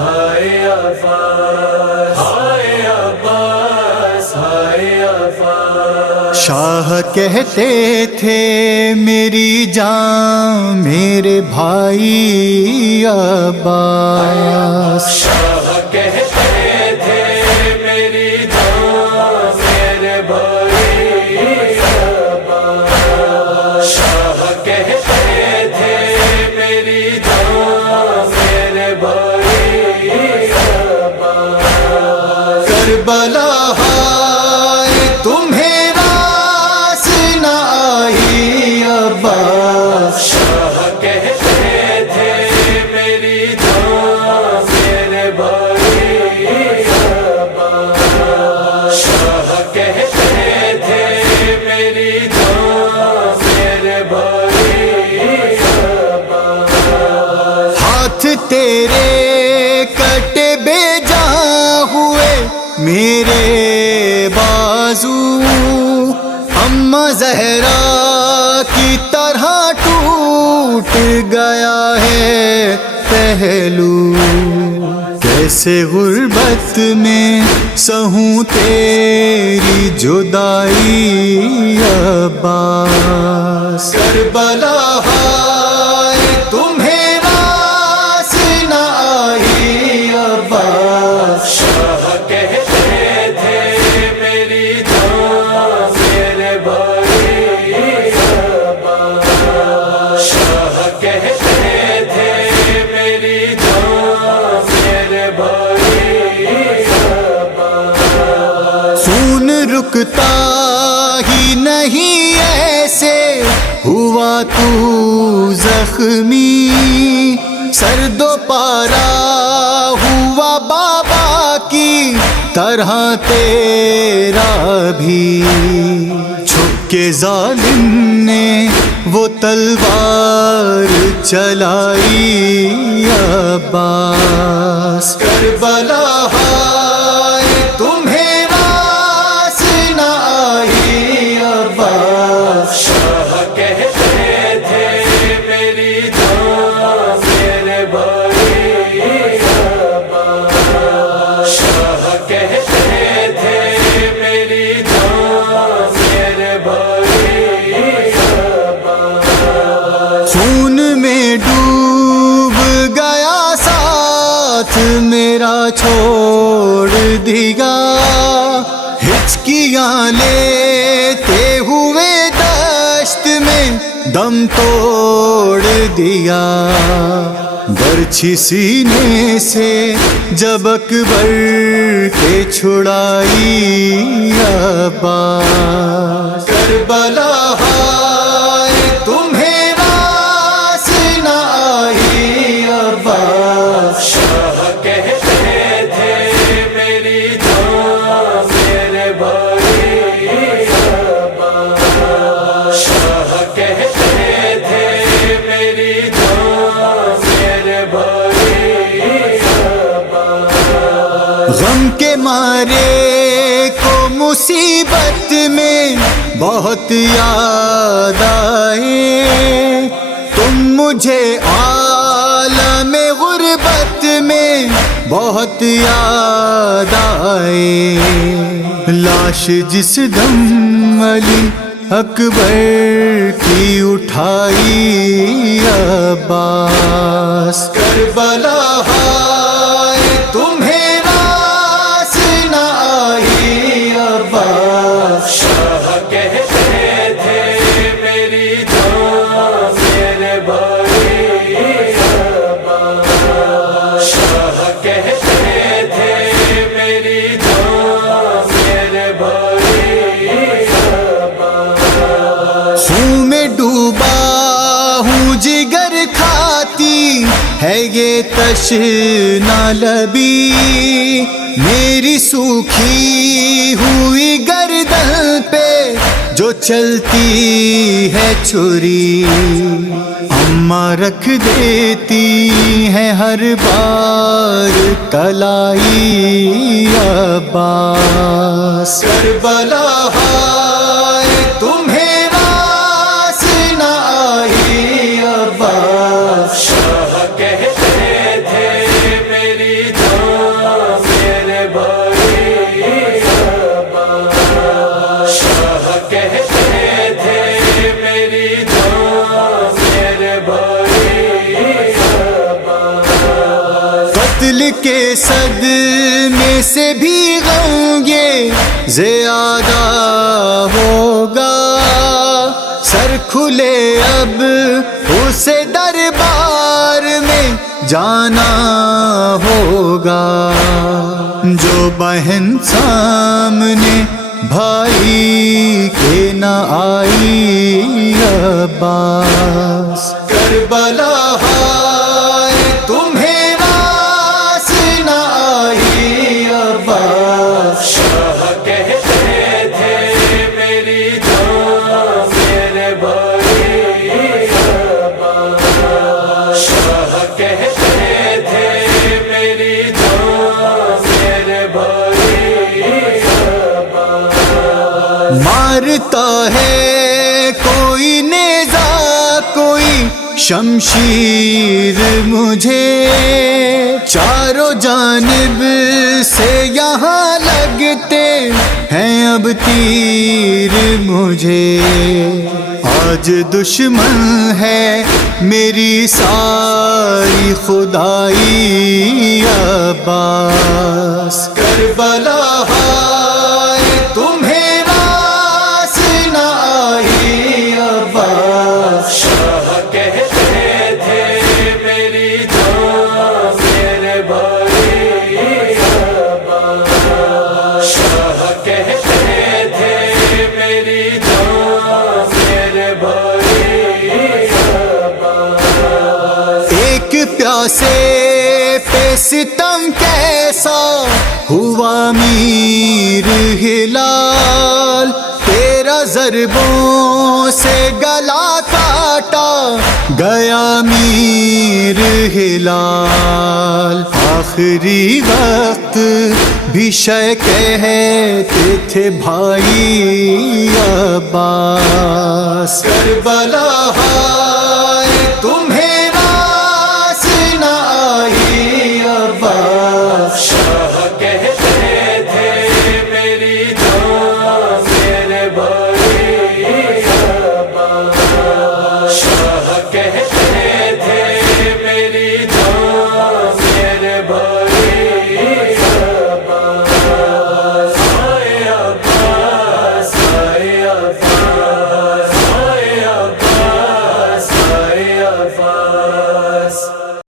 ہائے عباس، ہائے عباس، ہائے عباس۔ شاہ کہتے تھے میری جان میرے بھائی عباس، شاہ کہتے تھے میری جان میرے بھائی عباس، شاہ کہتے تھے میری جان میرے بھائی عباس۔ کربلا ہائے تمہیں راس نہ آئی عباس، شاہ کہتے تھے میری جان میرے بھائی عباس، شاہ کہتے تھے میری جان میرے بھائی عباس۔ ہاتھ تیرے کٹے بے جاں ہوئے میرے بازو، اماں زہرا کی طرح ٹوٹ گیا ہے پہلو، کیسے غربت میں سہوں تیری جدائی عباس، کربلا ہائے تمہیں راس نہ آئی عباس، شاہ کہتے تھے میری جان میرے بھائی عباس، شاہ کہتے تھے میری جان میرے بھائی عباس۔ خون رکتا ہی نہیں ایسے ہوا تو زخمی، سرد و پارا ہوا بابا کی طرح تیرا بھی، چھپ کے ظالم نے وہ تلوار چلائی عباس، کربلا ہائے تمہیں راس نہ آئی عباس، شاہ کہتے تھے میری جان میرے بھائی عباس، شاہ کہتے تھے میری جان میرے بھائی عباس۔ خون میں ڈوب گیا ساتھ میرا چھوڑ دیا، ہچکیاں لیتے ہوئے دشت میں دم توڑ دیا، برچھی سینے سے جب اکبر کے چھڑائی عباس، کربلا ہائے تمہیں راس نہ آئی عباس، شاہ کہتے تھے میری جان میرے بھائی عباس، شاہ کہتے تھے میری جان میرے بھائی عباس۔ غم کے مارے کو مصیبت میں بہت یاد آئے، تم مجھے عالم غربت میں بہت یاد آئے، لاش جس دم علی اکبر کی اٹھائی عباس، کربلا ہائے تمہیں راس نہ آئی عباس، شاہ کہتے تھے میری جان میرے بھائی عباس، شاہ کہتے تھے میری جان میرے بھائی عباس۔ خون میں ڈوبا ہوں جگر کھاتی ہے یہ تشنا لبی، میری سوکھی ہوئی گردن پہ جو چلتی ہے چھری، اماں رکھ دیتی ہیں ہر بار کلائی عباس، کربلا ہائے تمہیں راس نہ آئی عباس، شاہ کہتے تھے میری قتل کے صدمے سے بھی غم یہ زیادہ ہوگا، سر کھلے اب اسے دربار میں جانا ہوگا، جو بہن سامنے بھائی کے نہ آئی عباس، کربلا ہائے تمہیں راس نہ آئی عباس، شاہ کہتے تھے میری جان میرے بھائی عباس، شاہ کہتے تھے میری جان میرے بھائی عباس، مارتا ہے کوئی نیزہ کوئی شمشیر مجھے، چاروں جانب سے یہاں لگتے ہیں اب تیر مجھے، آج دشمن ہے میری ساری خدائی عباس، کربلا ہائے تمہیں راس نہ آئی عباس، شاہ کہتے تھے میری جان میرے بھائی عباس، شاہ کہتے تھے میری جان میرے بھائی عباس، ایک پیاسے پہ ستم کیسا ہوا میر ہلال، تیرا ضربوں سے گلا کاٹا گیا میر ہلال، آخری وقت بھی شے کہتے تھے بھائی عباس، کربلا ہائے تمہیں